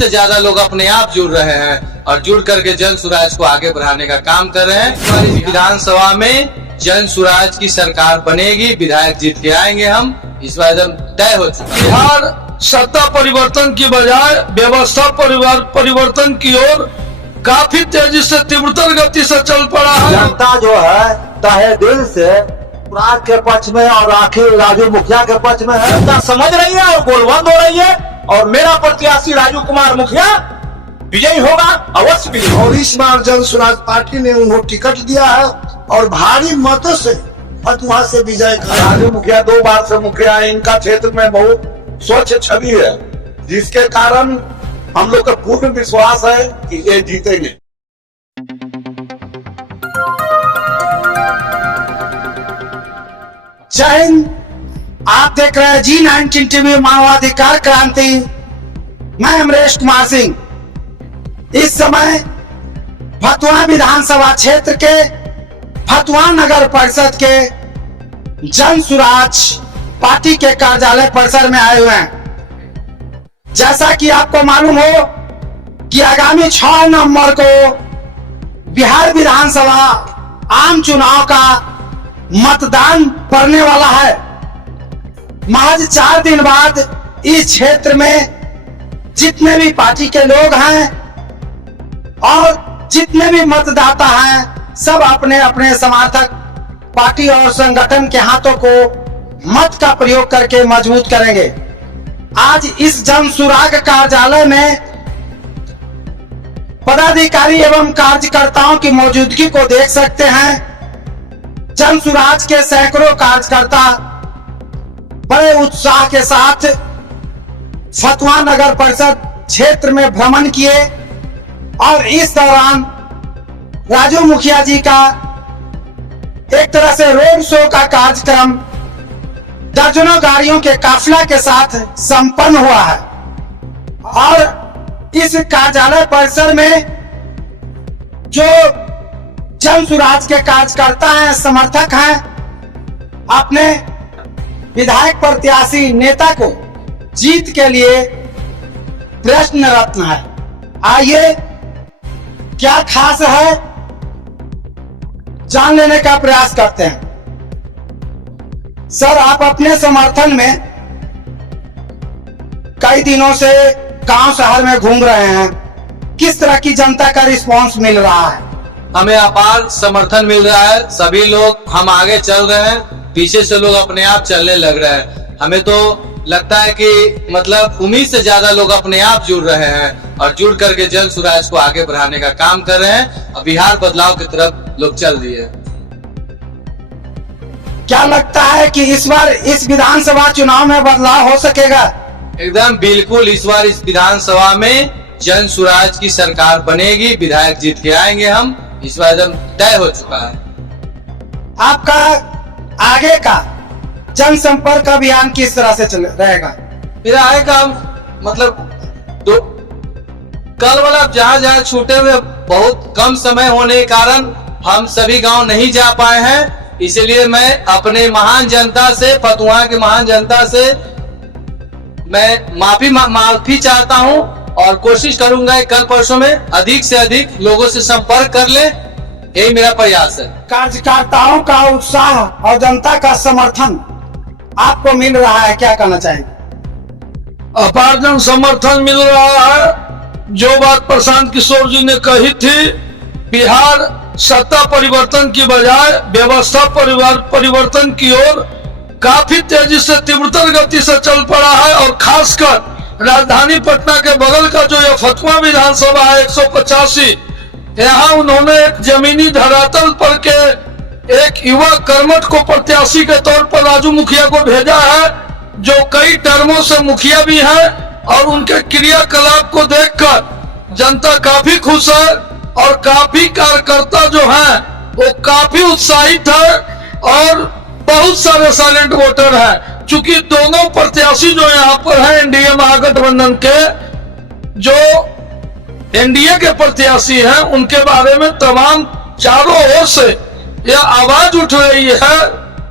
से ज्यादा लोग अपने आप जुड़ रहे हैं और जुड़ करके जन सुराज को आगे बढ़ाने का काम कर रहे हैं। हमारी विधानसभा में जन सुराज की सरकार बनेगी, विधायक जीत के आएंगे हम, इस बार एकदम तय हो चुका है। बिहार सत्ता परिवर्तन की बजाय व्यवस्था परिवर्तन की ओर काफी तेजी से तीव्रतर गति से चल पड़ा है। जनता जो है तहे दिल से राज के पक्ष में और आखिर राजू मुखिया के पक्ष में है। जनता समझ रही है और गोलबंद हो रही है और मेरा प्रत्याशी राजू कुमार मुखिया विजयी होगा, अवश्य विजयी। और इस बार जन सुराज पार्टी ने उन्हें टिकट दिया है और भारी मतों से फतुहा से विजय करा। राजू मुखिया 2 बार से मुखिया है, इनका क्षेत्र में बहुत स्वच्छ छवि है, जिसके कारण हम लोग का पूर्ण विश्वास है कि ये जीतेंगे। जय हिंद, आप देख रहे हैं G19 टीवी मानवाधिकार क्रांति। मैं अमरेश कुमार सिंह। इस समय फतुहा विधानसभा क्षेत्र के फतुहा नगर परिषद के जन सुराज पार्टी के कार्यालय परिसर में आए हुए हैं। जैसा कि आपको मालूम हो कि आगामी 6 नवंबर को बिहार विधानसभा आम चुनाव का मतदान पड़ने वाला है। महज 4 दिन बाद इस क्षेत्र में जितने भी पार्टी के लोग हैं और जितने भी मतदाता हैं, सब अपने अपने समर्थक पार्टी और संगठन के हाथों को मत का प्रयोग करके मजबूत करेंगे। आज इस जन सुराग कार्यालय में पदाधिकारी एवं कार्यकर्ताओं की मौजूदगी को देख सकते हैं। जन सुराज के सैकड़ों कार्यकर्ता बड़े उत्साह के साथ फतुहा नगर परिषद क्षेत्र में भ्रमण किए और इस दौरान राजू मुखिया जी का एक तरह से रोड शो का कार्यक्रम दर्जनों गाड़ियों के काफिला के साथ संपन्न हुआ है। और इस कार्यालय परिसर में जो जन सुराज के कार्यकर्ता हैं, समर्थक हैं, अपने विधायक प्रत्याशी नेता को जीत के लिए प्रश्नरत है। आइए क्या खास है जान लेने का प्रयास करते हैं। सर, आप अपने समर्थन में कई दिनों से गांव शहर में घूम रहे हैं, किस तरह की जनता का रिस्पांस मिल रहा है? हमें अपार समर्थन मिल रहा है। सभी लोग हम आगे चल रहे हैं, पीछे से लोग अपने आप चलने लग रहे हैं। हमें तो लगता है कि मतलब उम्मीद से ज्यादा लोग अपने आप जुड़ रहे हैं और जुड़ करके जन सुराज को आगे बढ़ाने का काम कर रहे हैं और बिहार बदलाव की तरफ लोग चल दिए। क्या लगता है कि इस बार इस विधानसभा चुनाव में बदलाव हो सकेगा? एकदम बिल्कुल, इस बार इस विधानसभा में जन सुराज की सरकार बनेगी, विधायक जीत के आएंगे हम, इस बार एकदम तय हो चुका है। आपका आगे का जनसंपर्क अभियान किस तरह से चल रहेगा? मेरा आगे का मतलब कल वाला जहाँ जहाँ छूटे हुए बहुत कम समय होने के कारण हम सभी गांव नहीं जा पाए हैं, इसलिए मैं अपने महान जनता से, फतुहा की महान जनता से मैं माफी चाहता हूं और कोशिश करूंगा कल परसों में अधिक से अधिक लोगों से संपर्क कर ले, यही मेरा प्रयास है। कार्यकर्ताओं का उत्साह और जनता का समर्थन आपको मिल रहा है, क्या कहना चाहेंगे? अपार जन समर्थन मिल रहा है। जो बात प्रशांत किशोर जी ने कही थी, बिहार सत्ता परिवर्तन की बजाय व्यवस्था परिवर्तन की ओर काफी तेजी से तीव्रतर गति से चल पड़ा है। और खासकर राजधानी पटना के बगल का जो यह फतुहा विधानसभा है 185, यहाँ उन्होंने एक जमीनी धरातल पर के एक युवा कर्मठ को प्रत्याशी के तौर पर राजू मुखिया को भेजा है, जो कई टर्मों से मुखिया भी हैं और उनके क्रियाकलाप को देखकर जनता काफी खुश है और काफी कार्यकर्ता जो हैं वो काफी उत्साहित है और बहुत सारे साइलेंट वोटर हैं। चूंकि दोनों प्रत्याशी जो यहाँ पर हैं एनडीए महागठबंधन के, जो एनडीए के प्रत्याशी हैं, उनके बारे में तमाम चारों ओर से यह आवाज उठ रही है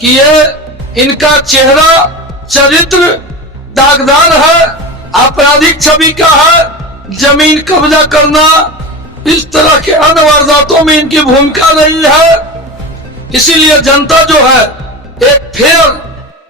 कि ये इनका चेहरा चरित्र दागदार है, आपराधिक छवि का है, जमीन कब्जा करना, इस तरह के अन्य वारदातों में इनकी भूमिका रही है। इसीलिए जनता जो है एक फेयर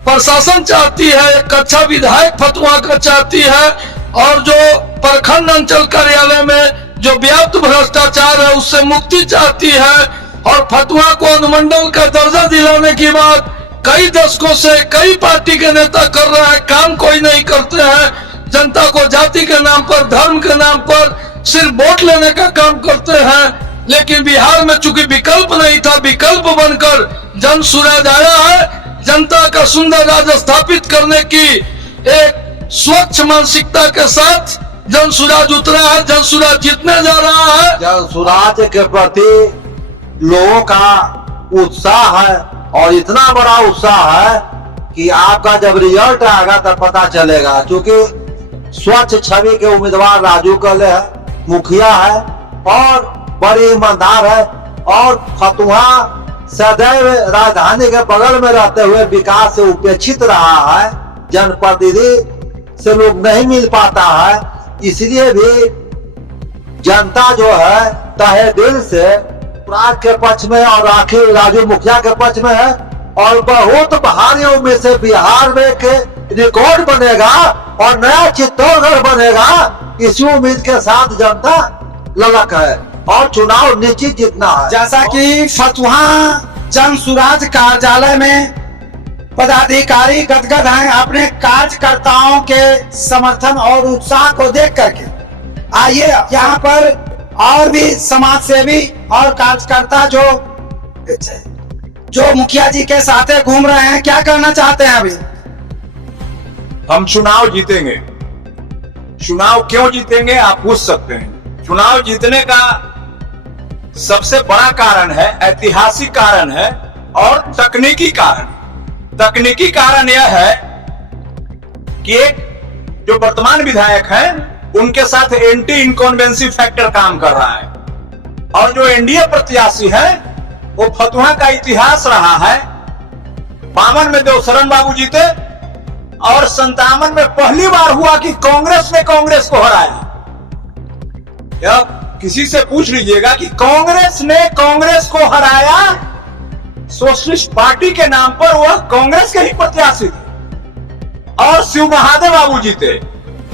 प्रशासन चाहती है, एक अच्छा विधायक फतुहा का चाहती है, और जो प्रखंड अंचल कार्यालय में जो व्याप्त भ्रष्टाचार है उससे मुक्ति चाहती है। और फतुहा को अनुमंडल का दर्जा दिलाने की बात कई दशकों से कई पार्टी के नेता कर रहे हैं, काम कोई नहीं करते हैं। जनता को जाति के नाम पर, धर्म के नाम पर सिर्फ वोट लेने का काम करते हैं। लेकिन बिहार में चूंकि विकल्प नहीं था, विकल्प बनकर जन सुराज आया है। जनता का सुंदर राज स्थापित करने की एक स्वच्छ मानसिकता के साथ जन सुराज उतरा है। जन सुराज जीतने जा रहा है। जन सुराज के प्रति लोगों का उत्साह है, और इतना बड़ा उत्साह है कि आपका जब रिजल्ट आएगा तब पता चलेगा। क्योंकि स्वच्छ छवि के उम्मीदवार राजू कले है, मुखिया है और बड़ी ईमानदार है, और फतुहा सदैव राजधानी के बगल में रहते हुए विकास से उपेक्षित रहा है। जनप्रतिनिधि से लोग नहीं मिल पाता है, इसलिए भी जनता जो है तहे दिल से प्राग के पक्ष में और आखिर राजू मुखिया के पक्ष में है। और बहुत भारी उम्मीद से बिहार में के रिकॉर्ड बनेगा और नया चित्तौड़गढ़ बनेगा, इसी उम्मीद के साथ जनता ललक है और चुनाव निश्चित जीतना है। जैसा कि फतुहा जन सुराज कार्यालय में पदाधिकारी गदगद हैं अपने कार्यकर्ताओं के समर्थन और उत्साह को देख करके। आइए यहाँ पर और भी समाज सेवी और कार्यकर्ता जो मुखिया जी के साथ घूम रहे हैं, क्या करना चाहते हैं? अभी हम चुनाव जीतेंगे। चुनाव क्यों जीतेंगे आप पूछ सकते हैं। चुनाव जीतने का सबसे बड़ा कारण है, ऐतिहासिक कारण है और तकनीकी कारण। तकनीकी कारण यह है कि एक जो वर्तमान विधायक हैं उनके साथ एंटी इनकॉन्वेंसी फैक्टर काम कर रहा है, और जो एनडीए प्रत्याशी है वो फतुहा का इतिहास रहा है। 52 में देवशरण बाबू जीते और 57 में पहली बार हुआ कि कांग्रेस ने कांग्रेस को हराया। या किसी से पूछ लीजिएगा कि कांग्रेस ने कांग्रेस को हराया, सोशलिस्ट पार्टी के नाम पर वह कांग्रेस के ही प्रत्याशी थे और शिव महादेव बाबू जीते।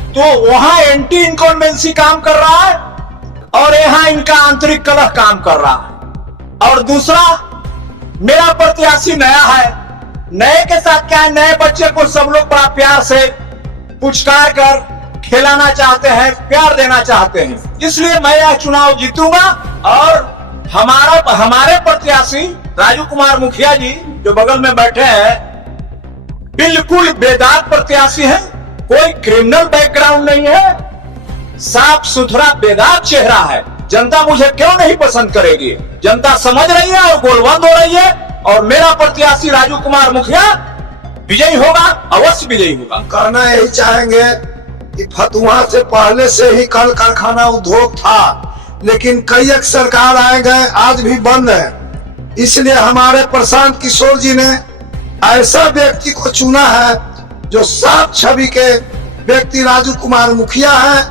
तो वहां एंटी इनकॉन्वेंसी काम कर रहा है और यहां इनका आंतरिक कलह काम कर रहा है। और दूसरा, मेरा प्रत्याशी नया है। नए के साथ क्या है, नए बच्चे को सब लोग बड़ा प्यार से पुचकार कर खिलाना चाहते हैं, प्यार देना चाहते हैं। इसलिए मैं यह चुनाव जीतूंगा। और हमारे प्रत्याशी राजू कुमार मुखिया जी जो बगल में बैठे हैं, बिल्कुल बेदाग प्रत्याशी हैं। कोई क्रिमिनल बैकग्राउंड नहीं है, साफ सुथरा बेदाग चेहरा है। जनता मुझे क्यों नहीं पसंद करेगी? जनता समझ रही है और गोलबंद हो रही है। और मेरा प्रत्याशी राजू कुमार मुखिया विजयी होगा, अवश्य विजयी होगा। कहना यही चाहेंगे कि फतुहा से पहले से ही कल कारखाना उद्योग था, लेकिन कई एक सरकार आए गए, आज भी बंद है। इसलिए हमारे प्रशांत किशोर जी ने ऐसा व्यक्ति को चुना है जो साफ छवि के व्यक्ति राजू कुमार मुखिया हैं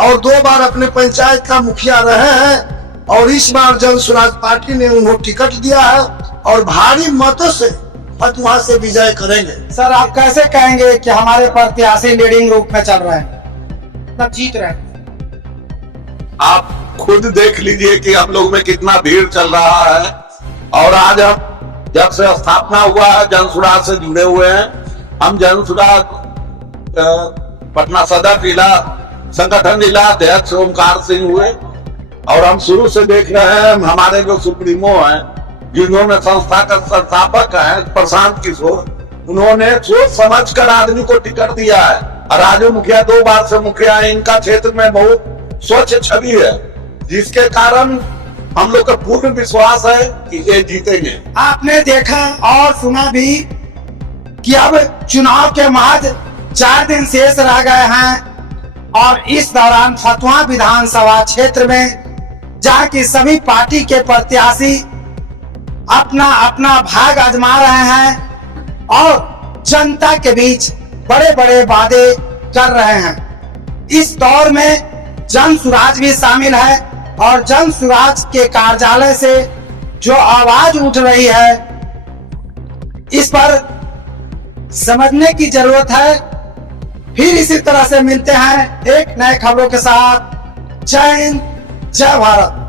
और 2 बार अपने पंचायत का मुखिया रहे हैं। और इस बार जन स्वराज पार्टी ने उन्हें टिकट दिया है और भारी मतों से फतुहा से विजय करेंगे। सर, आप कैसे कहेंगे कि हमारे प्रत्याशी लीडिंग रूप में चल रहे हैं, मतलब जीत रहे हैं? आप खुद देख लीजिए कि हम लोग में कितना भीड़ चल रहा है। और आज हम जब से स्थापना हुआ है जन सुराज से जुड़े हुए हैं। हम जन सुराज पटना सदर जिला संगठन जिला अध्यक्ष ओमकार सिंह हुए, और हम शुरू से देख रहे हैं हमारे जो सुप्रीमो हैं, जिन्होंने संस्था का संस्थापक हैं प्रशांत किशोर, उन्होंने सोच समझ कर आदमी को टिकट दिया है। और राजू मुखिया 2 बार से मुखिया है, इनका क्षेत्र में बहुत स्वच्छ छवि है, जिसके कारण हम लोग का पूर्ण विश्वास है कि ये जीतेंगे। आपने देखा और सुना भी कि अब चुनाव के महज 4 दिन शेष रह गए हैं, और इस दौरान फतुहा विधानसभा क्षेत्र में जहां की सभी पार्टी के प्रत्याशी अपना अपना भाग आजमा रहे हैं और जनता के बीच बड़े बड़े वादे कर रहे हैं। इस दौर में जन सुराज भी शामिल है और जन सुराज के कार्यालय से जो आवाज उठ रही है इस पर समझने की जरूरत है। फिर इसी तरह से मिलते हैं एक नए खबरों के साथ। जय हिंद, जय भारत।